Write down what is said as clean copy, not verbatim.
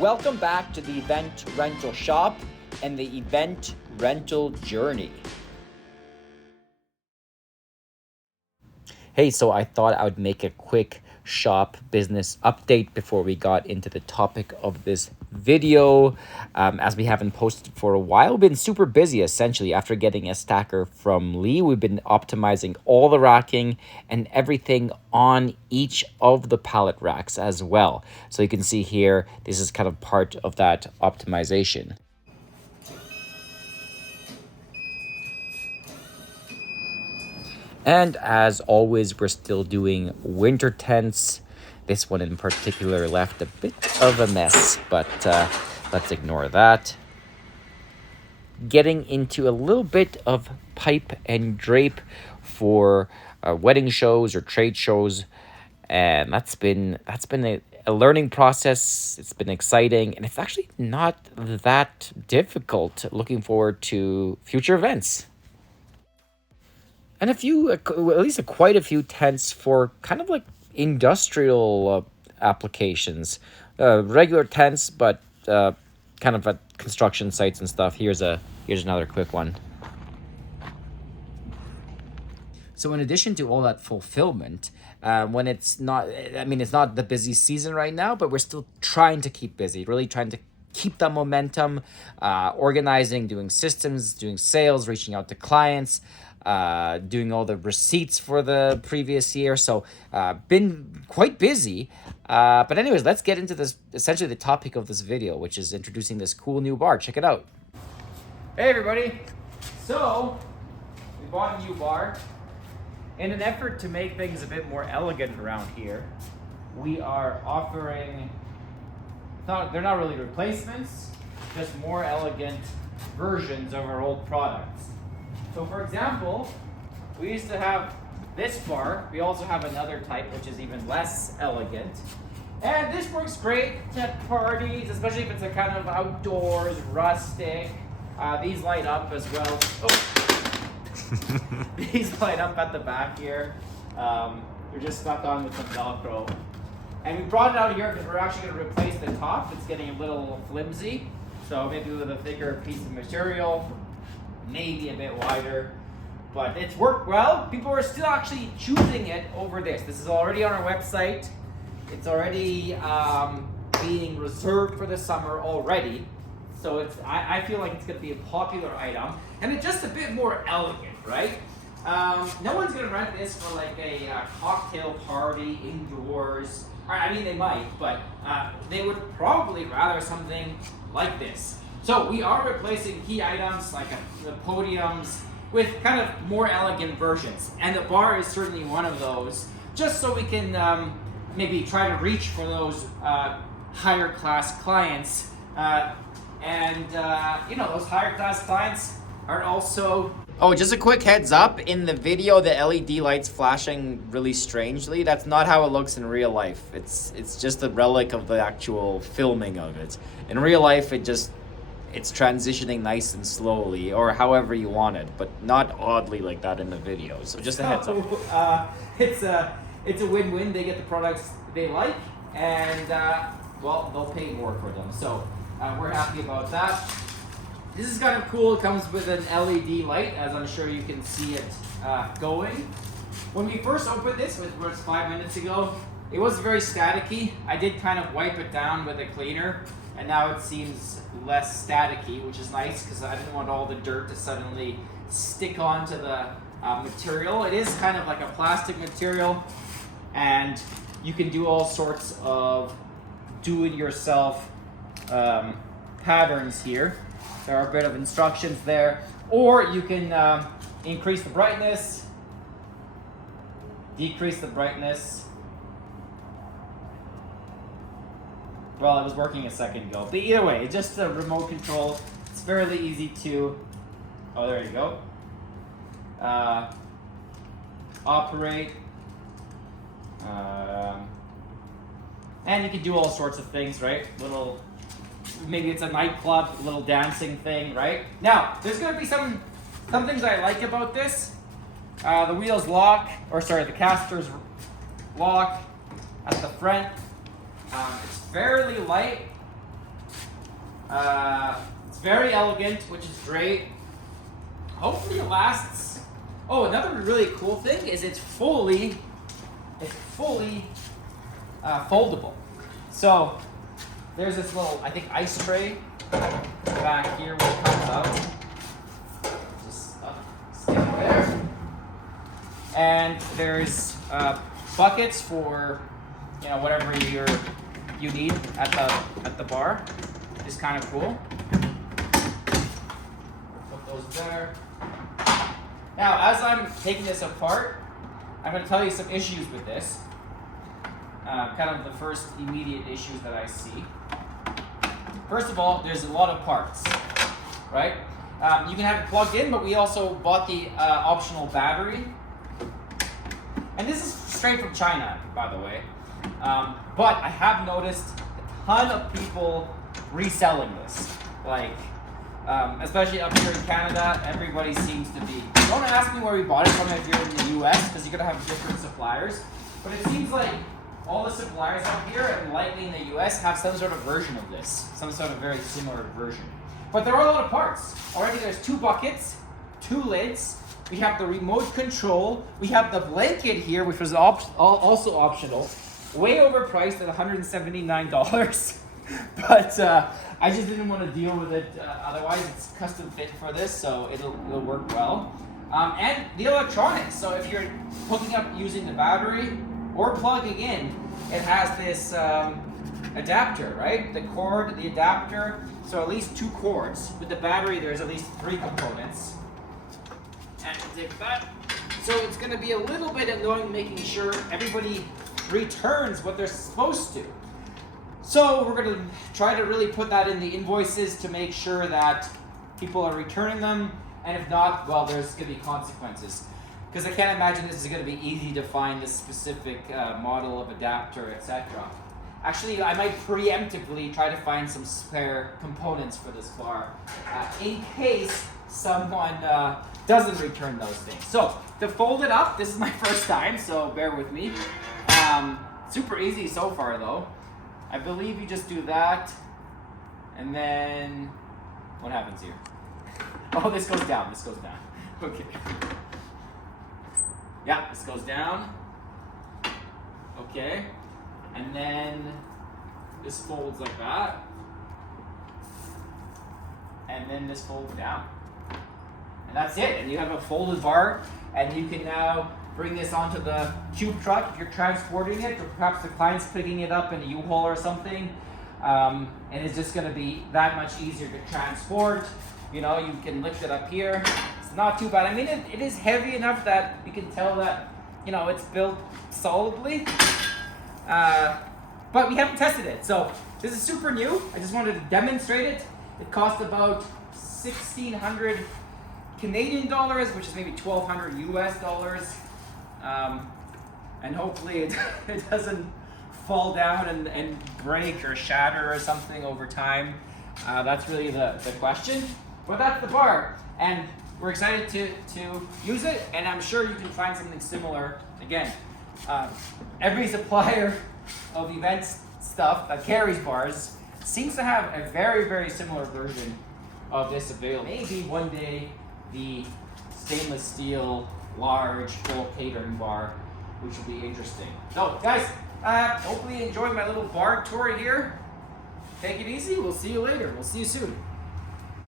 Welcome back to the Event Rental Shop and the Event Rental Journey. Hey, so I thought I would make a quick shop business update before we got into the topic of this video. As we haven't posted for a while, we've been super busy essentially. After getting a stacker from Lee, we've been optimizing all the racking and everything on each of the pallet racks as well. So you can see here, this is kind of part of that optimization. And as always, we're still doing winter tents. This one in particular left a bit of a mess, but let's ignore that. Getting into a little bit of pipe and drape for wedding shows or trade shows, and that's been a learning process. It's been exciting, and it's actually not that difficult. Looking forward to future events. And quite a few tents for kind of like industrial applications. Regular tents, but kind of at construction sites and stuff. Here's another quick one. So in addition to all that fulfillment, when it's not the busy season right now, but we're still trying to keep busy, really trying to keep that momentum, organizing, doing systems, doing sales, reaching out to clients, doing all the receipts for the previous year. So been quite busy. But anyways, let's get into this, essentially the topic of this video, which is introducing this cool new bar. Check it out. Hey everybody. So we bought a new bar. In an effort to make things a bit more elegant around here, we are offering, they're not really replacements, just more elegant versions of our old products. So for example, we used to have this bar. We also have another type which is even less elegant. And this works great at parties, especially if it's a kind of outdoors, rustic. These light up as well. Oh. These light up at the back here. They're just stuck on with some Velcro. And we brought it out here because we're actually going to replace the top. It's getting a little flimsy. So maybe with a thicker piece of material. Maybe a bit wider, but it's worked well. People are still actually choosing it over this. This is already on our website. It's already being reserved for the summer already. So I feel like it's going to be a popular item, and it's just a bit more elegant, right? No one's going to rent this for like a cocktail party indoors. I mean, they might, but they would probably rather something like this. So we are replacing key items like the podiums with kind of more elegant versions. And the bar is certainly one of those, just so we can maybe try to reach for those higher class clients. Those higher class clients are also... Oh, just a quick heads up, in the video the LED light's flashing really strangely. That's not how it looks in real life. It's just a relic of the actual filming of it. In real life it's transitioning nice and slowly, or however you want it, but not oddly like that in the video. So just a heads up. It's a win-win. They get the products they like, and they'll pay more for them. So we're happy about that. This is kind of cool. It comes with an LED light, as I'm sure you can see it going. When we first opened this, which was 5 minutes ago, it was very staticky. I did kind of wipe it down with a cleaner, and now it seems less staticky, which is nice because I didn't want all the dirt to suddenly stick onto the material. It is kind of like a plastic material, and you can do all sorts of do-it-yourself patterns here. There are a bit of instructions there, or you can increase the brightness, decrease the brightness. Well, it was working a second ago, but either way, it's just a remote control. It's fairly easy to, oh, there you go, operate, and you can do all sorts of things, right? Maybe it's a nightclub, little dancing thing, right? Now, there's gonna be some things I like about this. The wheels lock, the casters lock at the front. It's fairly light, It's very elegant, which is great. Hopefully it lasts. Oh, another really cool thing is it's fully foldable. So there's this little, I think, ice tray back here where it comes out. Just stick it there. And there's buckets for, you know, whatever you need at the bar. Which is kind of cool. Put those there. Now, as I'm taking this apart, I'm going to tell you some issues with this. Kind of the first immediate issues that I see. First of all, there's a lot of parts, right? You can have it plugged in, but we also bought the optional battery. And this is straight from China, by the way. But I have noticed a ton of people reselling this. Like, especially up here in Canada, everybody seems to be. Don't ask me where we bought it from if you're in the US, because you're gonna have different suppliers. But it seems like all the suppliers up here, and likely in the US, have some sort of version of this, some sort of very similar version. But there are a lot of parts. Already there's 2 buckets, 2 lids. We have the remote control. We have the blanket here, which was also optional. Way overpriced at $179. But I just didn't want to deal with it. Otherwise, it's custom fit for this, so it'll work well. And the electronics. So if you're hooking up using the battery or plugging in, it has this adapter, right? The cord, the adapter. So at least 2 cords. With the battery, there's at least 3 components. And take that. So it's going to be a little bit annoying making sure everybody returns what they're supposed to. So we're going to try to really put that in the invoices to make sure that people are returning them. And if not, well, there's going to be consequences. Because I can't imagine this is going to be easy to find this specific model of adapter, etc. Actually, I might preemptively try to find some spare components for this bar in case someone doesn't return those things. So to fold it up, this is my first time, so bear with me. Super easy so far though. I believe you just do that, and then what happens here? Oh, this goes down, this goes down. Okay. Yeah, this goes down. Okay. And then this folds like that. And then this folds down. And that's it. And you have a folded bar, and you can now bring this onto the cube truck if you're transporting it, or perhaps the client's picking it up in a U-Haul or something. And it's just going to be that much easier to transport. You know, you can lift it up here. It's not too bad. I mean, it is heavy enough that you can tell that, you know, it's built solidly. But we haven't tested it. So this is super new. I just wanted to demonstrate it. It cost about 1,600 Canadian dollars, which is maybe 1,200 US dollars. And hopefully it doesn't fall down and break or shatter or something over time. That's really the question. But that's the bar. And we're excited to use it, and I'm sure you can find something similar. Again, every supplier of events stuff that carries bars seems to have a very, very similar version of this available. Maybe one day the stainless steel large full catering bar, which will be interesting. So guys, hopefully you enjoyed my little bar tour here. Take it easy. We'll see you later. We'll see you soon.